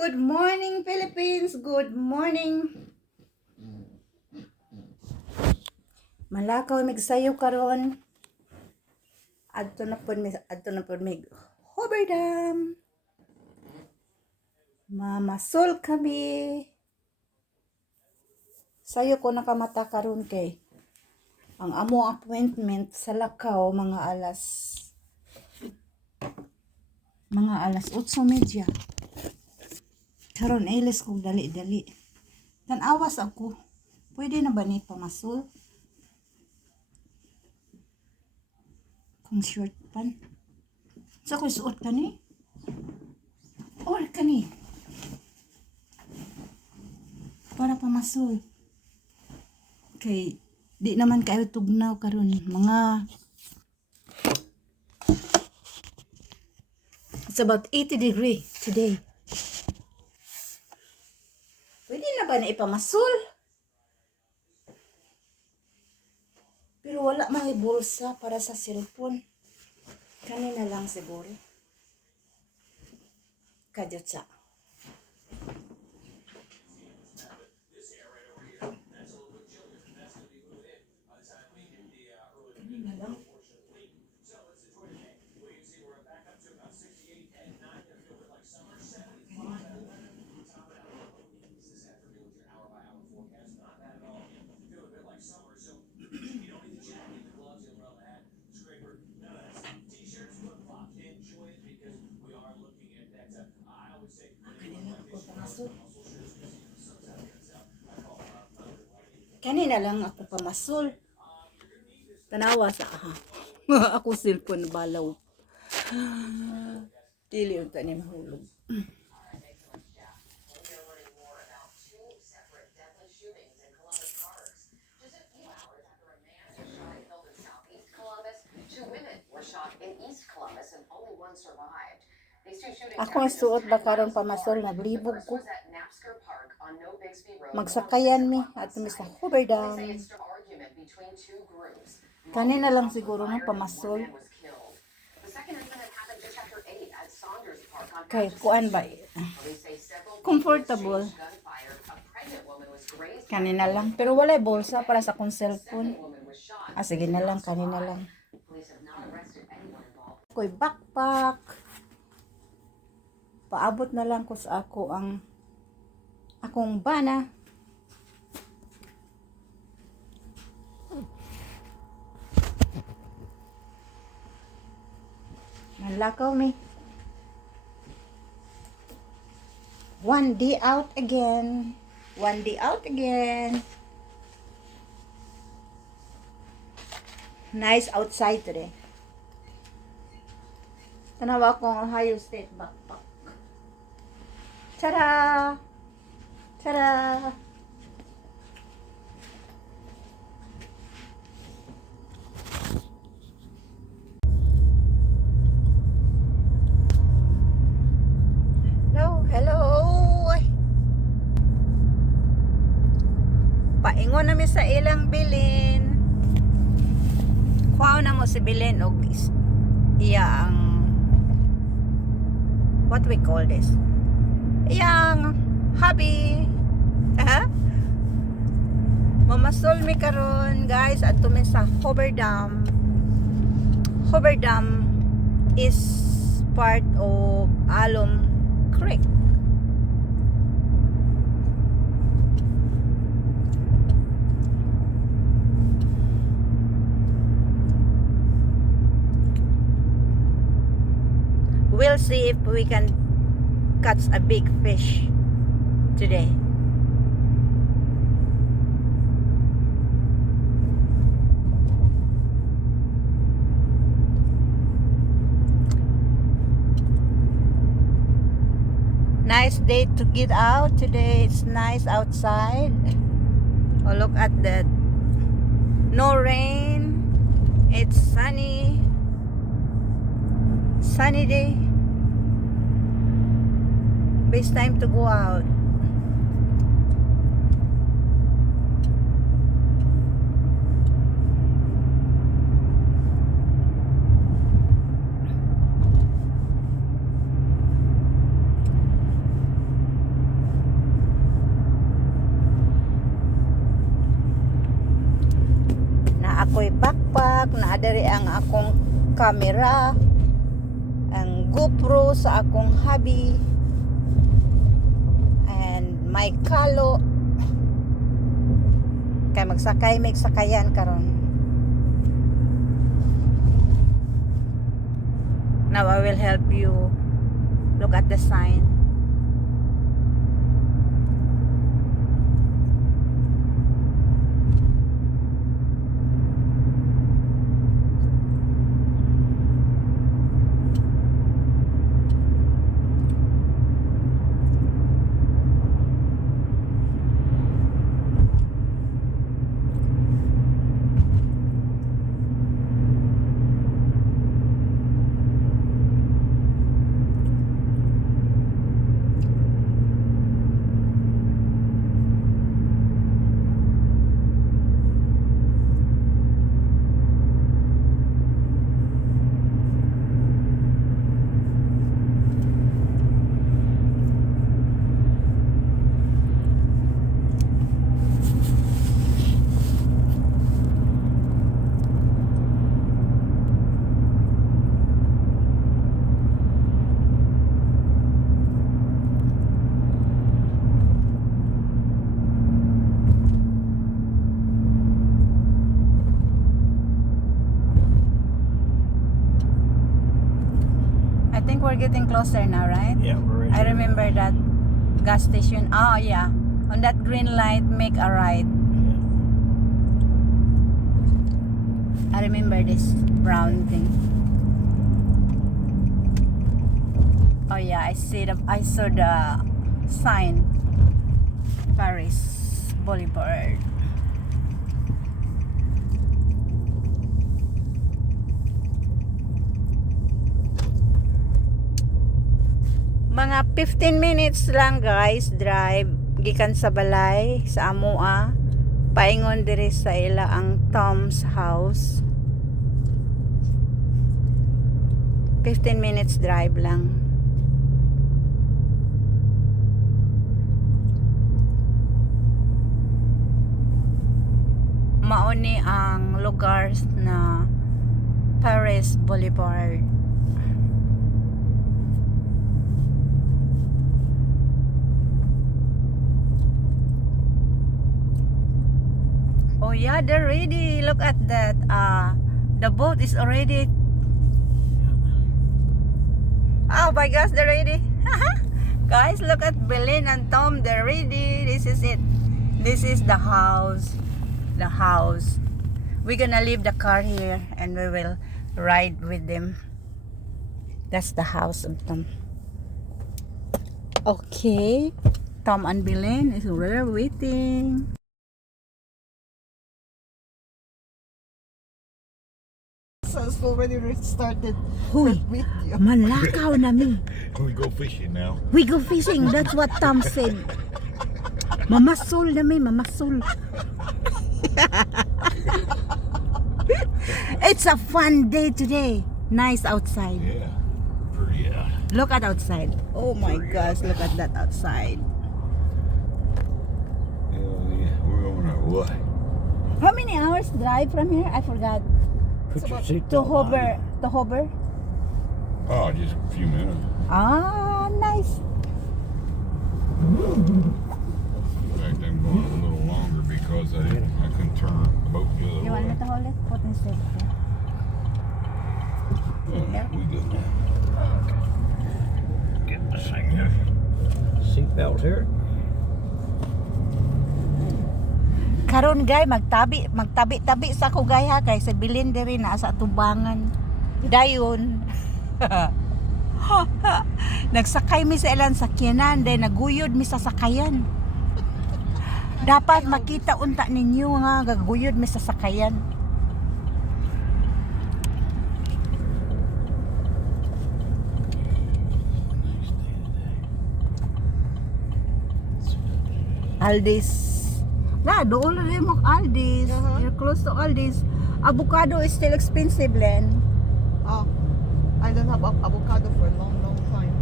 Good morning, Philippines. Good morning. Malakaw migsayo karon. Adto na pod mig Hoover Dam. Mamasol kami. Sayo ko nakamata karon kay ang amo appointment sa Lakaw mga alas 8:30. Karon ilis kog dali-dali. Tan-awas ako. Pwede na ba ni pamasol? Kung short pan. Sa ko suot kani? Or kani? Para pamasol. Kay di naman kayo tugnaw karon mga it's about 80 degree today. Pwede na ba na ipamasol? Pero wala may bulsa para sa cellphone. Kanina lang siguro. Kadyotsa. Kanina lang. Kanina lang ako pamasol. Tanawa sa aha. Ako cellphone balaw. Dili unta ni mahulog. Ako suot ba karon pamasol naglibog ko. Magsakayan mi at mi sa Hoveer Dam. Kanina lang siguro na pamasol. Kay kuan ba? Comfortable. Kanina lang. Pero wala bolsa para sa kong cellphone. Sige na lang. Kanina lang. Koy backpack. Paabot na lang ko sa ako ang akong bana. Nalakaw mi. One day out again. One day out again. Nice outside today. Tanawa akong Ohio State backpack. Tada! Tada! Hello! Paingon namin sa ilang bilin. Kuha na mo si bilin og iyang what we call this? Iyang hobby. Mamasol mi karon guys at tumin sa Hoveer Dam. Hoveer Dam is part of Alum Creek. We'll see if we can catch a big fish today. Nice day to get out today. It's nice outside. Oh, look at that. No rain. It's sunny. Sunny day. Best time to go out. back, naadari ang akong camera, ang GoPro sa akong hubby, and my kalo. Kay magsakay, may sakayan karon. Now I will help you look at the sign. I think we're getting closer now, right? Yeah, we're right I here. remember that gas station. Oh yeah, on that green light, make a right. I remember this brown thing. Oh yeah, I saw the sign. Paris Boulevard. Mga 15 minutes lang guys drive gikan sa balay sa Amoa, paingon diri sa ila ang Tom's house. 15 minutes drive lang. Mauni ang lugar na Paris Boulevard. Oh yeah, they're ready. Look at that. The boat is already. Oh my gosh, they're ready. Guys, look at Belen and Tom. They're ready. This is it. This is the house. The house. We're gonna leave the car here and we will ride with them. That's the house of Tom. Okay. Tom and Belen is already waiting. Has already restarted Huy, her video. manlakaw na mi. We go fishing now. We go fishing. That's what Tom said. Mamasol na mi, mamasol. It's a fun day today. Nice outside. Yeah. Pretty out. Look at outside. Oh my gosh, look at that outside. Yeah, we're on our way. How many hours drive from here? I forgot. Put your To seatbelt on. Hoveer. Oh, just a few minutes. Ah, nice. In fact, I'm going a little longer because I couldn't turn the boat the other You want me way. to hold it? Put in safety. We good now. Get this thing here. Seatbelt here. Karon gay magtabi sa ko gay ha kay sa bilin diri na sa tubangan. Dayon. Nagsakay mi sa ilang sakyanan day naguyod mi sa sakayan. Dapat makita unta ninyo nga gaguyod mi sa sakayan. Aldi's. Na, doon na rin mo Aldi's. You're close to Aldi's. Avocado is still expensive, Len. Oh, I don't have avocado for a long time.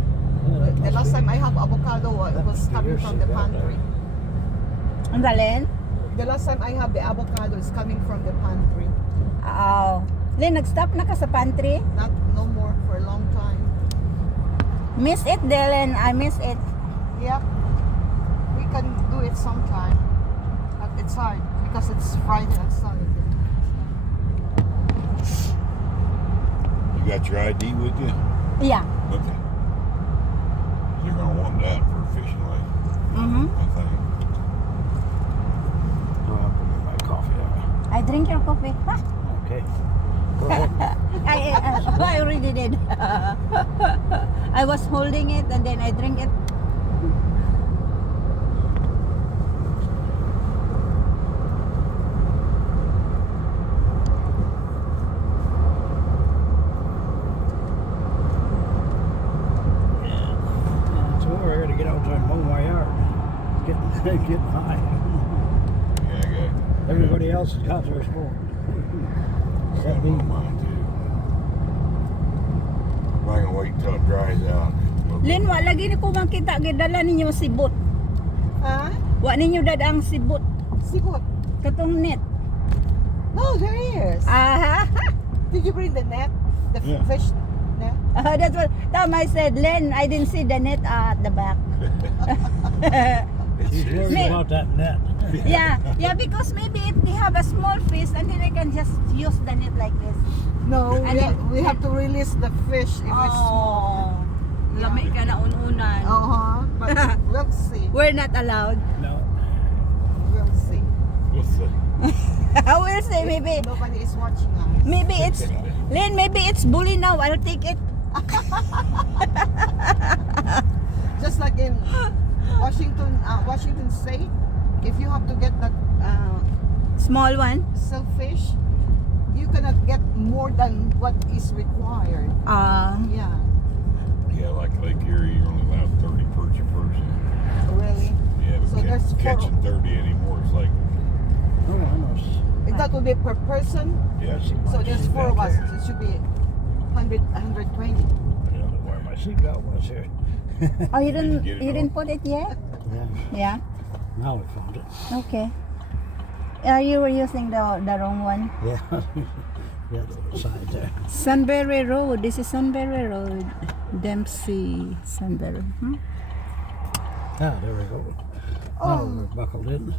The last time I have avocado it was coming from the pantry. Ang Len? The last time I have the avocado is coming from the pantry. Oh. Lynn, nag-stop na ka sa pantry? Not no more for a long time. Miss it, Dylan. I miss it. Yep. We can do it sometime. But it's hard because it's Friday and Saturday. You got your ID with you? Yeah. Okay. You're gonna want that for a fishing license, Mm-hmm. I think. Oh, I'll bring you my coffee. I drink your coffee. Okay. Go ahead. I already did. I was holding it and then I drink it. So we're going to get out there and mow my yard. It's getting, getting high. Yeah, I got. Everybody else has got their sport. I got one of mine too. I'm gonna wait till it dries out. Lin, wa lagi ni ko makita gidala ninyo sibot. Huh? Wa ninyo dadang sibot. Sibot. Katong net. No, there is. Ah, Did you bring the net? The Yeah. fish net? that's what Tom I said. Len, I didn't see the net at the back. She's worried Me- about that net. yeah, because maybe if they have a small fish and then they can just use the net like this. No, And then- we have to release the fish if it's small. Lami ka na ununan. Uh-huh. But we'll see. We're not allowed. No. We'll see. What's the? We'll say maybe Nobody is watching us. maybe it's Len, maybe it's bully now. I'll take it. Just like in Washington State, if you have to get that Small one. selfish, you cannot get more than what is required. Yeah, Yeah, like Lake Erie, you're only allowed 30 perch a person. really. Yeah, but So there's catching 30 anymore, it's like, Oh, I know. That would be per person. yeah. So there's 4 of us. So it should be 120. I don't know where my seatbelt was here. Oh, you Did you get it didn't put it yet? Yeah. Yeah. Now we found it. Okay. You were using the wrong one. Yeah. Yeah, the other side there. Sunbury Road. This is Sunbury Road. Dempsey, Sunbury. Ah, there we go. Now we're buckled in.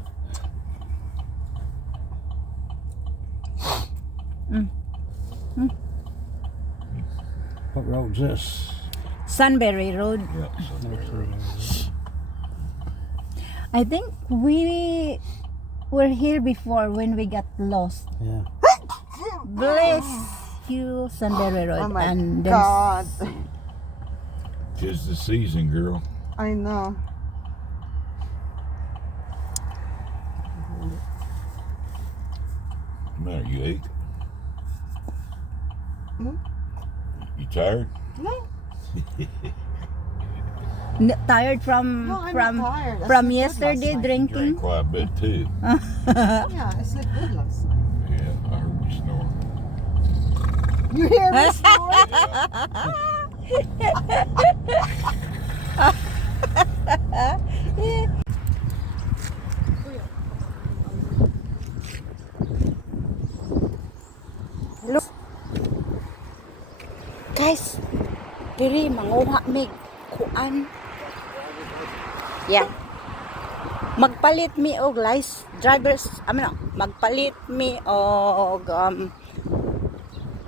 What road's this? Sunbury Road. Yeah, so I think we were here before when we got lost. Yeah. Bless you, Sunbury Road. Oh my and then God! 'tis the season, girl. I know. What's the matter, you ate? Hmm? You tired? No, tired from no, I'm from not tired. I from slept good yesterday last night. drinking. Drank quite a bit too. Yeah, I slept good last night. Yeah, I heard you snore. You hear me snore? Look. Guys, diri manguha mig kuan. Yeah. Magpalit mi og magpalit mi og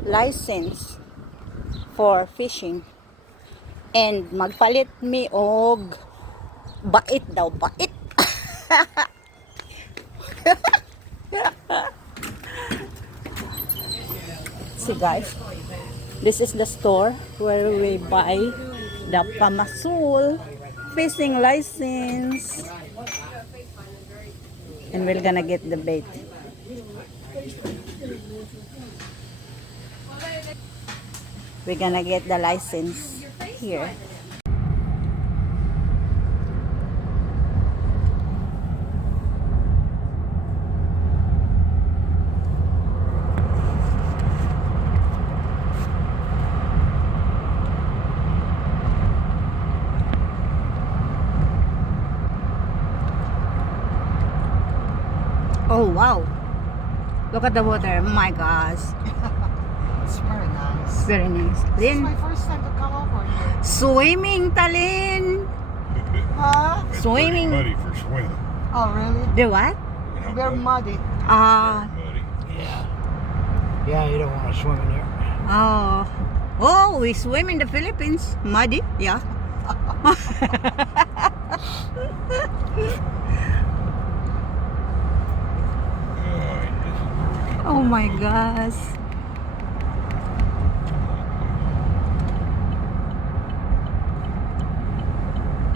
license for fishing. And magpalit mi og bait daw, bait. See guys, this is the store where we buy the pamasul fishing license, and we're gonna get the bait. We're gonna get the license here. Oh wow, Look at the water. Oh my gosh. It's very nice. Very nice. This is Lin, my first time to come over here. swimming, Talin. Huh? It's Swimming. pretty muddy for swimming. Oh, really? The what? You know, Very muddy. Ah. muddy. Yeah. Yeah, you don't want to swim in there. Oh. Oh, we swim in the Philippines. Muddy. Yeah. Alright, this is where we can Oh my go. gosh.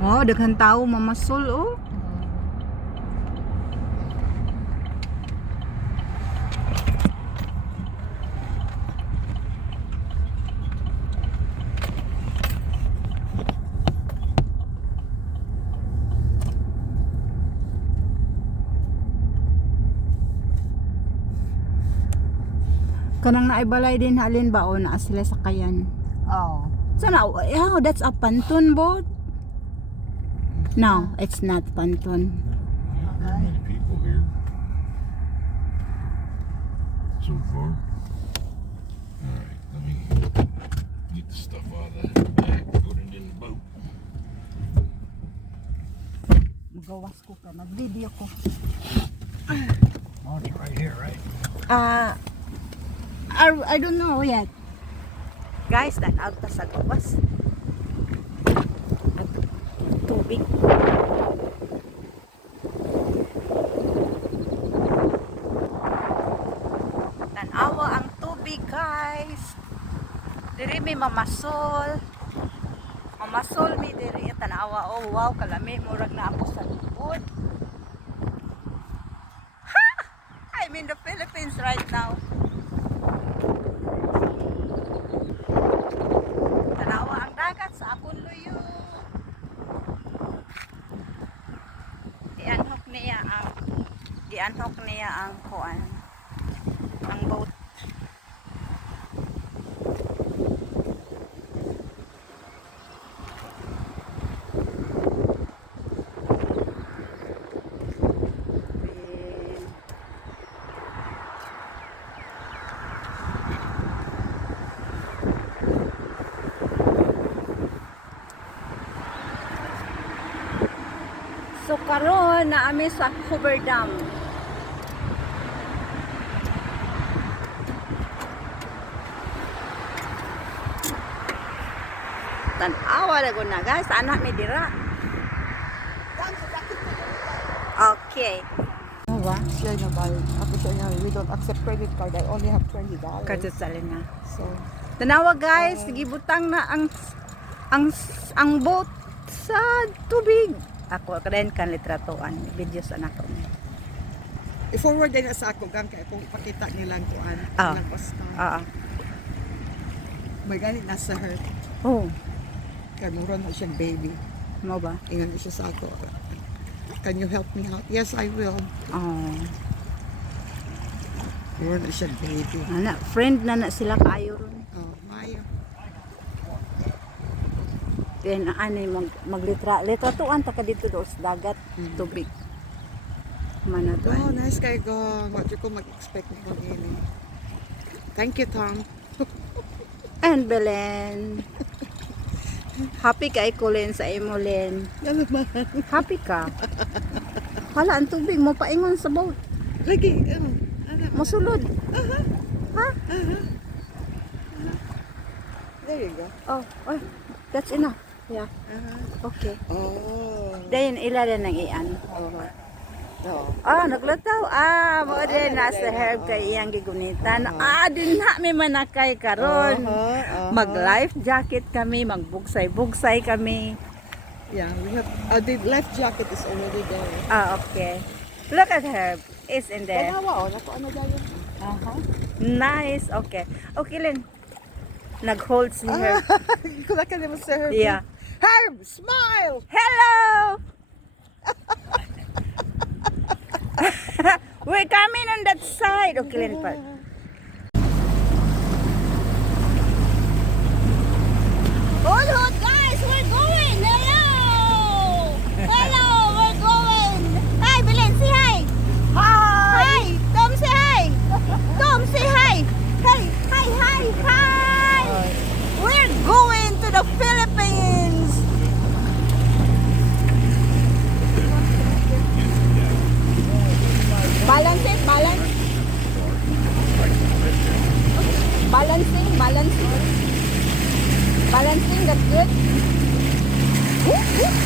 Wow, daghan tao mamasol oh. Kanang naibalay din halin ba o naa sila sa kayan. Oh. Sana, oh, that's a pontoon boat. No, it's not pontoon. Not very many people here so far. Alright, let me get the stuff out of the back, put it in the boat. Magawas ko ka, mag-video ko. Oh, it's right here, right? I don't know yet. Guys, that out sa gawas. At tubig. Tanawa ang tubig, guys. Diri may mamasol. Mamasol mi diri tanawa. Oh wow, kalami murag na ako sa likod. Ha! I'm in the Philippines right now. Tanawa ang dagat sa akong luyo. Gianhok niya ang kuan. Ang boat. So karon na ami sa Hoover Dam. Tanawa na na guys, anak mi dira. Okay. Ano ba? Siya na ba? Ako siya na, we don't accept credit card. I only have $20. Kadto sa na. So, Tanawa guys, gibutang na ang boat sa tubig. Ako rin kan litratoan, videos anak ko. i-forward din na sa ako gang kaya kung ipakita nilang kuan. Ah. Nilang basta. Ah. May ganit nasa her. Oh, Kaya mura na siyang baby. mo ba? Ingan siya sa ako. Can you help me out? Yes, I will. Oh. Mura na siyang baby. Ana, friend na sila kayo ron. Oh, Maya. Then ano litratuan ta ka dito do sa dagat, tubig. Mana to. Oh, nice kay go. What ko mag-expect mo ini. Thank you, Tom. And Belen. Happy kay Colin sa imo Len. Ano ba? Happy ka. Hala ang tubig mo paingon sa boat. Lagi. Mosulod. Ha? There you go. Oh, that's enough. Yeah. Okay. Oh. Dayon ila na ng ian. Oh. Naglutaw. Mo din nasa herb kay iyang gigunitan. Din na mi manakay karon. Mag life jacket kami, magbugsay-bugsay kami. Yeah, we have the life jacket is already there. Okay. Look at her. It's in there. Tanawa nato ano dayon. Nice. Okay. Okay, Lynn. Nag-hold si Herb. Kula ka naman sa Herb. Yeah. Herb, smile! Hello! We're coming on that side. Okay, Lynn. Hold, guys. We're going. Hello! Hello, we're going. Hi, Belen. Say hi. Hi. Tom, say hi.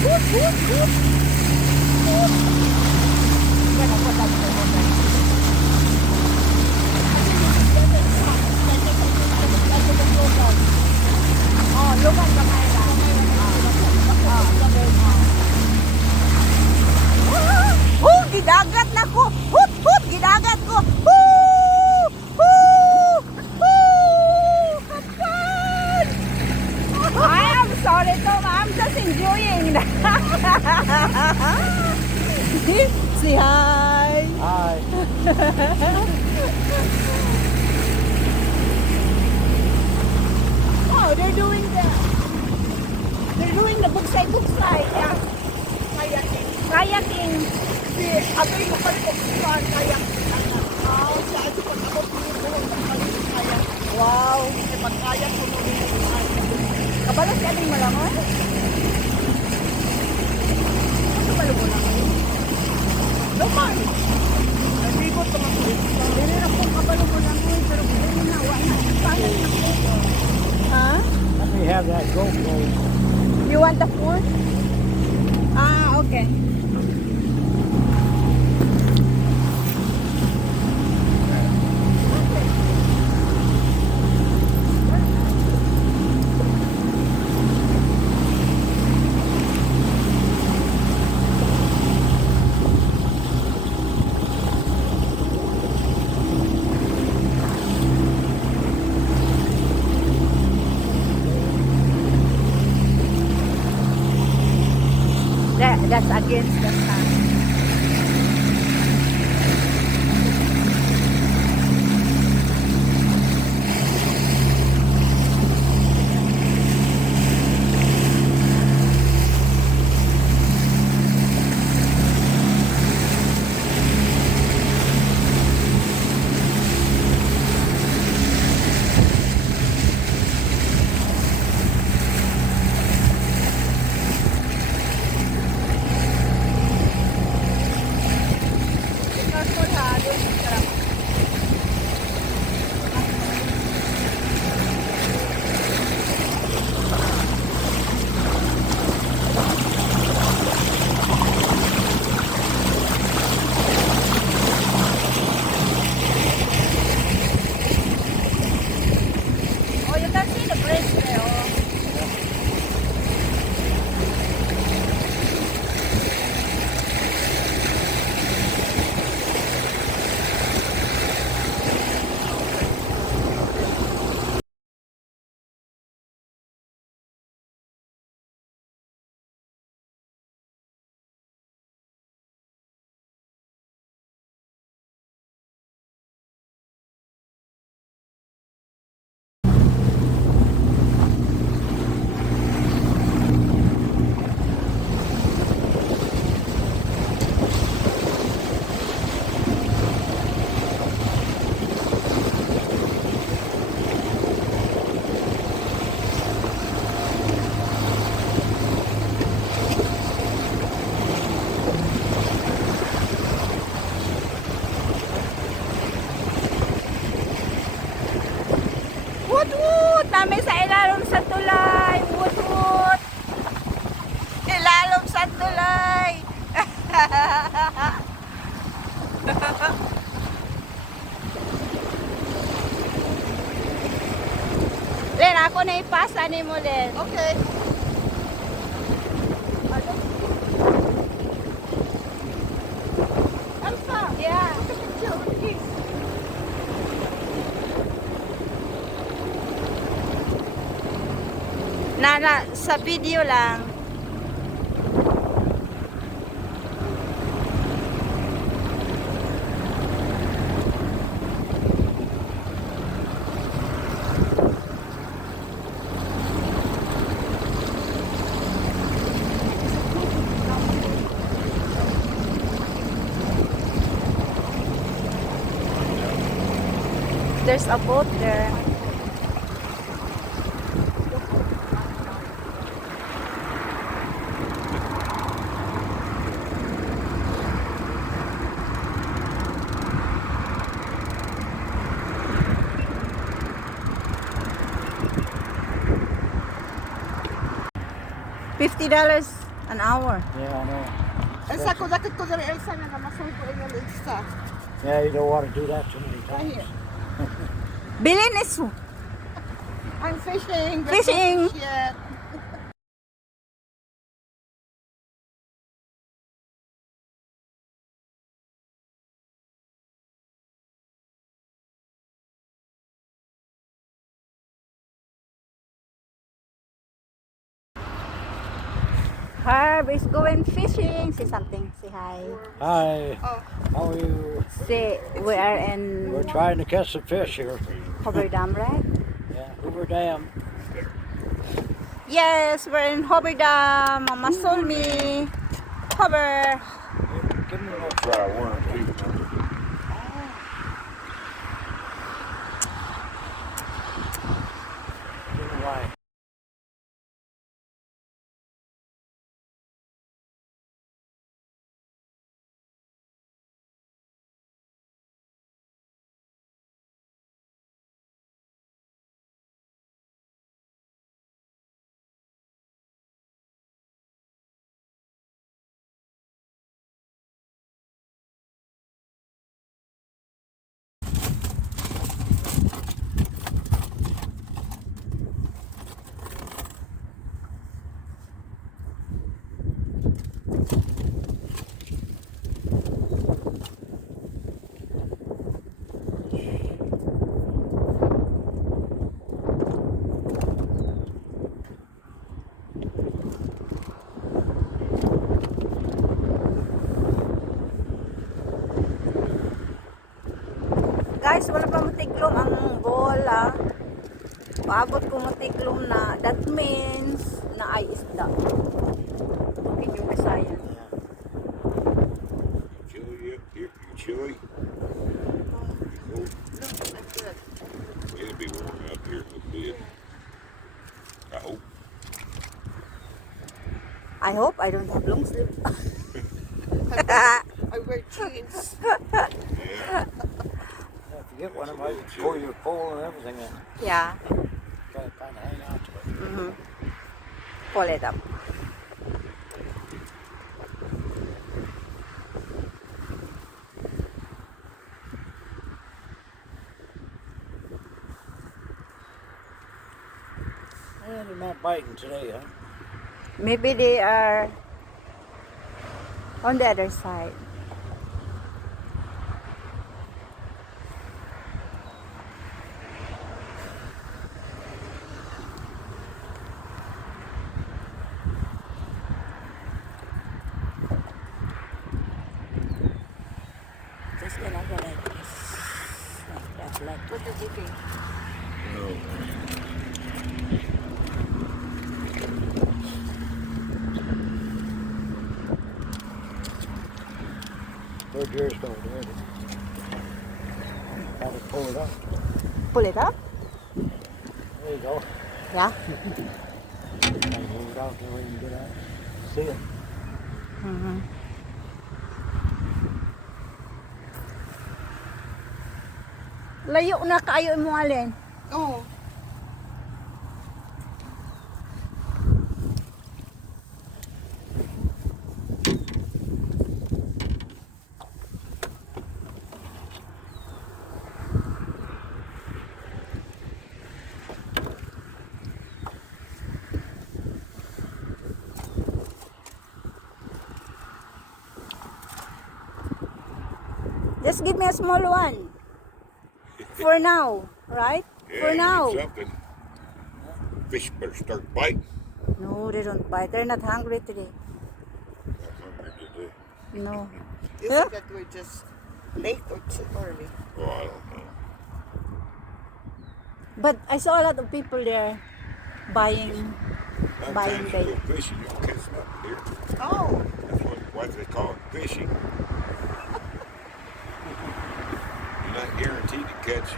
Hoot, hoot, hoot. Hoot. Yan ako dami ko mo guys. Oh, lugan kamay lang. Oh, gidagat na ko. Hoot, hoot, gidagat ko. Hoo! Hoo! Hoo! Kapal! I'm sorry, Tom. I'm just enjoying that. Say hi. Hi. Oh, they're doing the bugsay. Yeah. Kayaking. Si Atoy ko pa rin kung kaya. Sa ato pag ako pinubuhon ng kaya. Wow. Kasi pagkaya ko mo rin. Kabalas ka din malamon? Ano malamon ako? Naman! Nabibot naman ko rin. Dili na kung kabalo mo lang mo, pero dili na, wala. Payag na ko. Ha? Let me have that GoPro. You want the food? Ah, okay. That's against the sun. Oh, you can see the bridge there. Oh. Woot-woot! Nami sa ilalom sa tulay! Woot-woot! Ilalom sa tulay! Len, ako na ipasa ni mo, Len. Okay. Elsa! Yeah. Sa video lang. There's a boat there. $50. An hour. Yeah, I know. Elsa, kung dakit ko dali Elsa na namasol ko yung Elsa. Yeah, you don't want to do that too many Right times. here. Bilin is I'm fishing. There's no Fishing. fish yet. Herb is going fishing. Say something. Say hi. Hi, Oh, how are you? Say we are We're in trying to catch some fish here. Hoveer Dam, right? Yeah, Hoover Dam. Yes, we're in Hoveer Dam. Mama sold me. Hover. Give me more. Try one or two. Give me line. Guys, wala pa matiklom ang bola. Paabot ko matiklom na. That means na ay isda. Okay, yung Bisaya. Chilly up here. You chilly? Cold? I'm good. It'll be warm up here a little bit. I hope. I hope I don't have long sleeve. I wear jeans. Yeah. Yeah, if you get one, it might pull your pole and everything in. Yeah. Gotta kind of hang on to it. Mm-hmm. Pull it up. Yeah, they're not biting today, huh? Maybe they are on the other side. Just gonna go like this. Like that, like What did you think? Where'd yours go? There it is. Gotta pull it up. pull it up. There you go. Yeah. Gotta move it out there where you can get out. See it. Mm-hmm. Layo na kayo mo alin. Oh, Just give me a small one. For now, right? Yeah, For you now. need something. Fish better start biting. No, they don't bite. They're not hungry today. Not hungry today. No. you Yeah. think that we're just late or too early? Oh, I don't know. But I saw a lot of people there buying. Buying Sometimes bait. you go fishing, you'll catch something here. Oh, That's why they call it fishing. You're not guaranteed to catch.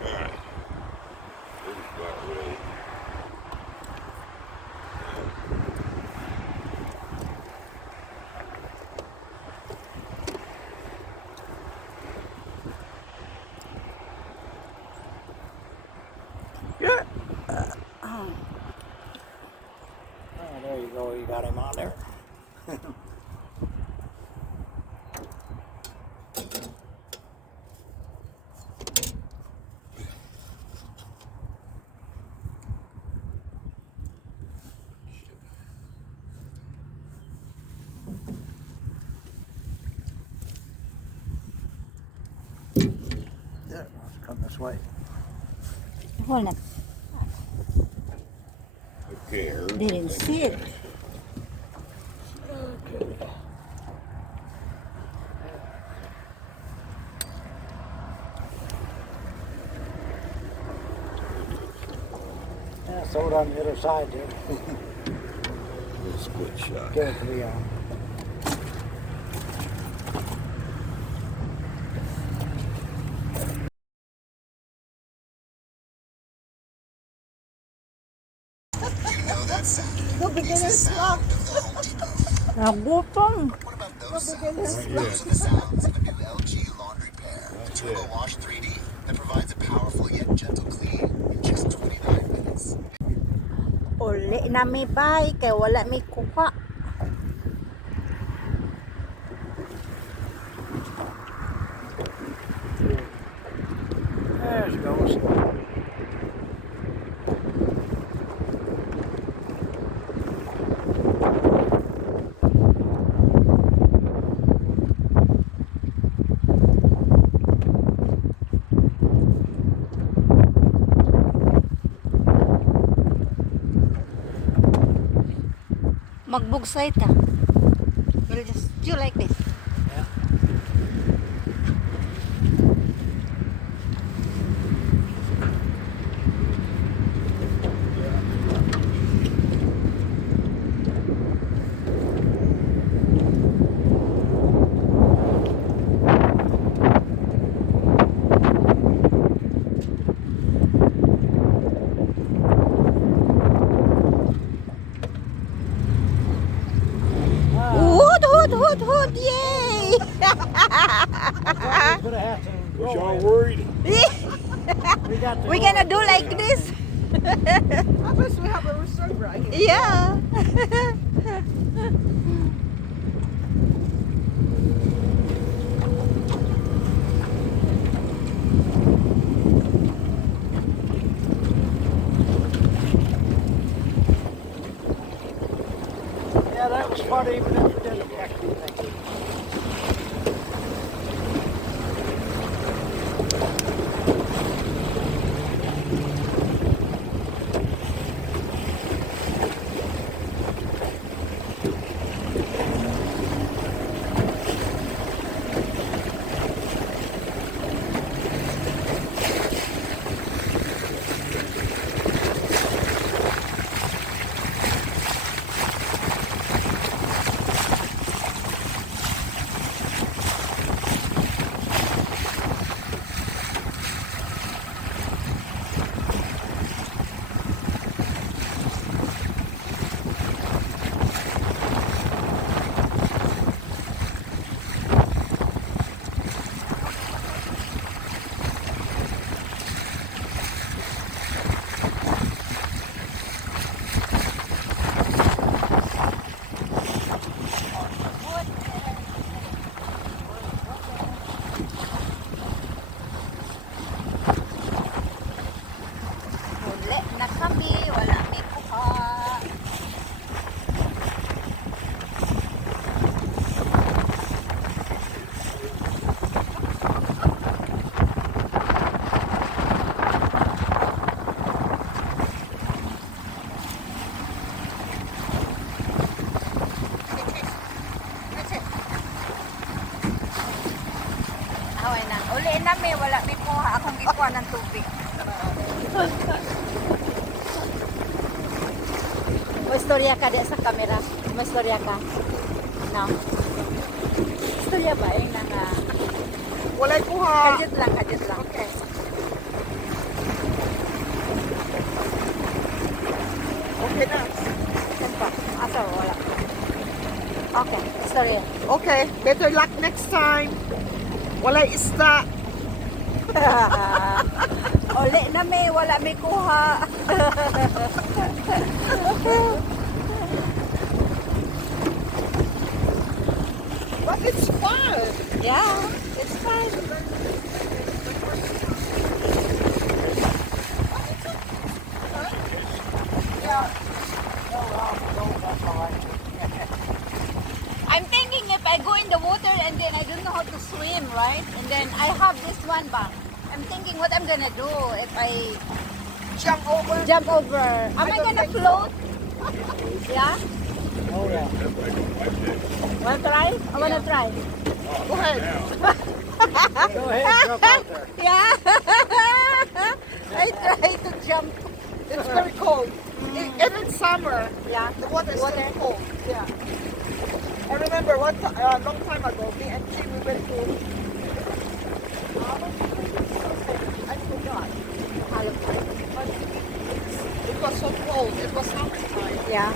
Alright. It's about ready. out there. There, let's come this way. Hold on. Okay. Didn't see it. Okay. Yeah, throw it on the other side there. Split shot. Carefully on. The beginner's luck. Nagutom. The beginner's Yeah. luck. Those are the sounds of a new LG laundry pair. The Turbo Wash 3D that provides a powerful yet gentle clean in just 29 minutes. Uli na mi bay, kay wala mi kuha. There she goes. Magbugsay ta. We'll just do like this. Yeah. Hood, hood, hood, hood, yay! We're gonna have to Was roll y'all it. worried? We got to We're roll gonna it. do like this. At least we have a reserve right here. Yeah. Yeah, that was fun even if we didn't catch anything. Uli na kami, wala mi kuha. Away na. Uli na mi, wala mi kuha. Akong gikuha ng tubig. May istorya ka di sa kamera? May istorya ka? No? Istorya ba? Yung nanga... Walay kuha. Kajit lang, kajit lang. Okay. Okay na. Saan asa, wala. Okay, istorya. Okay, better luck next time. Walay isda. Uli na may, wala may kuha. It's fun. Yeah, it's fun. I'm thinking if I go in the water and then I don't know how to swim, right? And then I have this one bag. I'm thinking what I'm gonna do if I Jump over. jump over. Am I don't gonna think so. float? Yeah? Oh yeah. Wanna try? I wanna try. Go ahead. Go ahead, jump out there. Yeah. I try to jump. It's very cold. Even summer, Yeah. the water is Water. still cold. Yeah. I remember one long time ago, me and Chi, we went to. I forgot. But it was so cold. It was summertime. Yeah.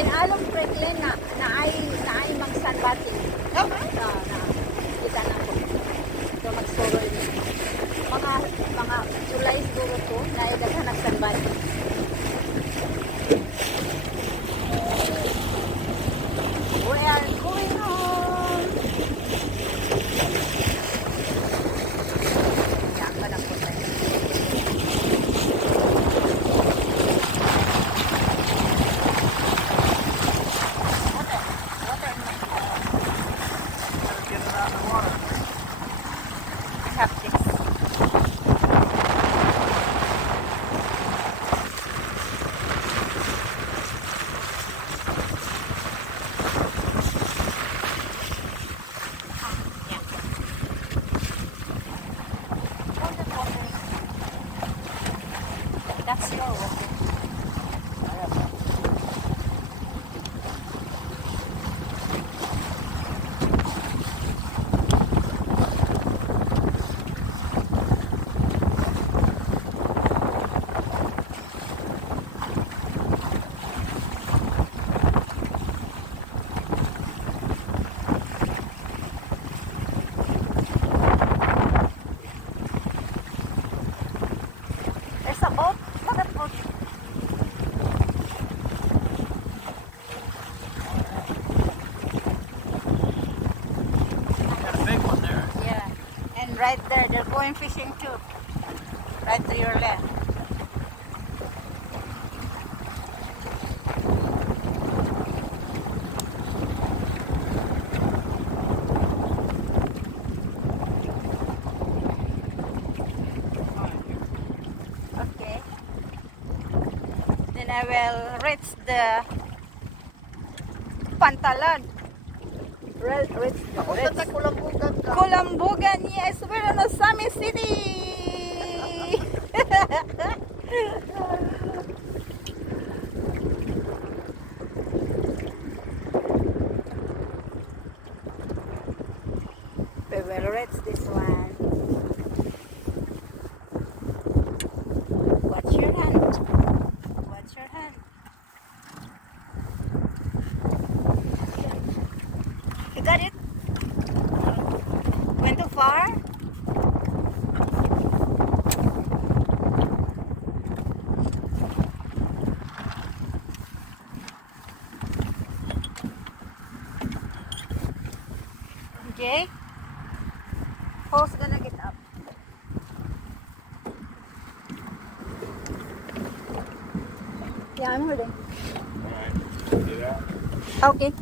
In Along Franklin na ay magsanbati. Na kita na ko. So magsuro ini. Mga July siguro to na ay daghan nagsanbati. We are going home. Yeah, padang po tayo. That's your water. There's a boat. Look at the boat. Got a big one there. Yeah. And right there, they're going fishing too. Right to your left. Okay. Then I will reach the Pantalan. Reach Kapunta sa Kulambugan ka. Kulambugan, yes, we're in Osami City. We will reach this one. Watch your hand. Watch your hand. You got it? Went too far? Okay. Who's gonna get up? Yeah, I'm holding. Alright, get out. Okay.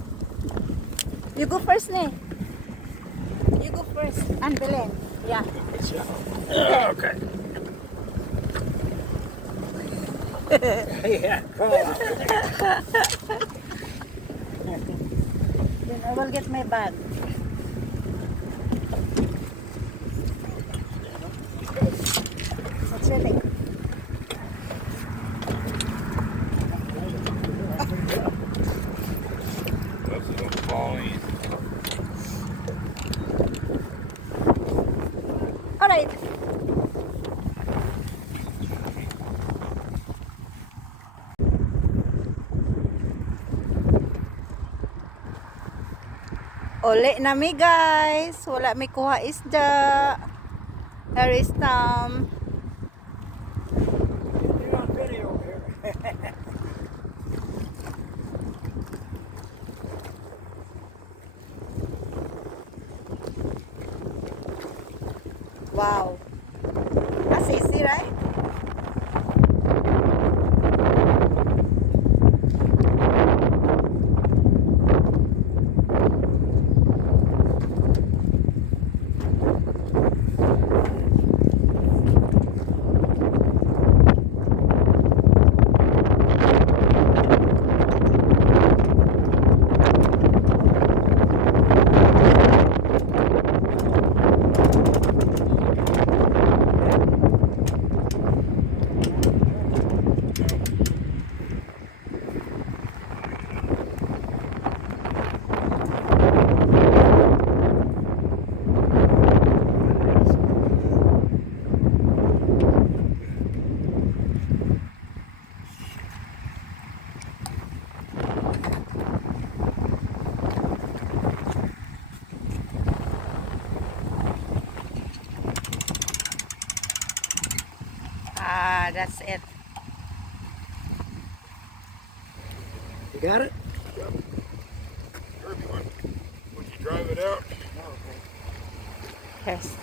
You go first, Ne. You go first. And Belen. Yeah. Okay. Yeah, come on. Then I will get my bag. What's your thing? That's gonna fall in. Alright. Uli na mi guys. Wala mi kuha isda. Here is Tom. You're on video here. easy, right? Ah, that's it. You got it? Kirby, when you drive it out, Yes.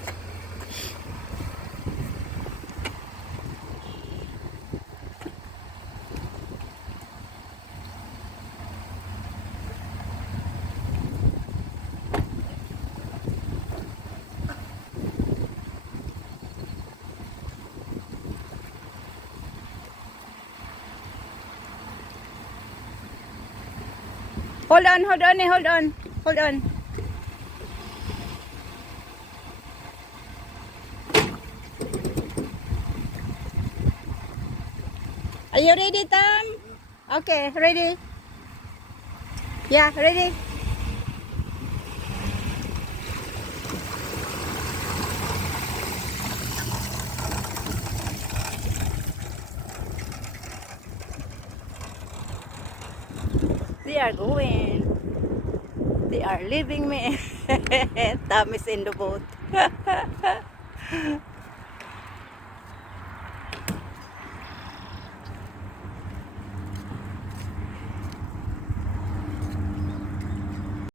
Hold on, hold on, hold on, hold on. Are you ready, Tom? Okay, ready? Yeah, ready? They are going. They are leaving me. Tom is in the boat.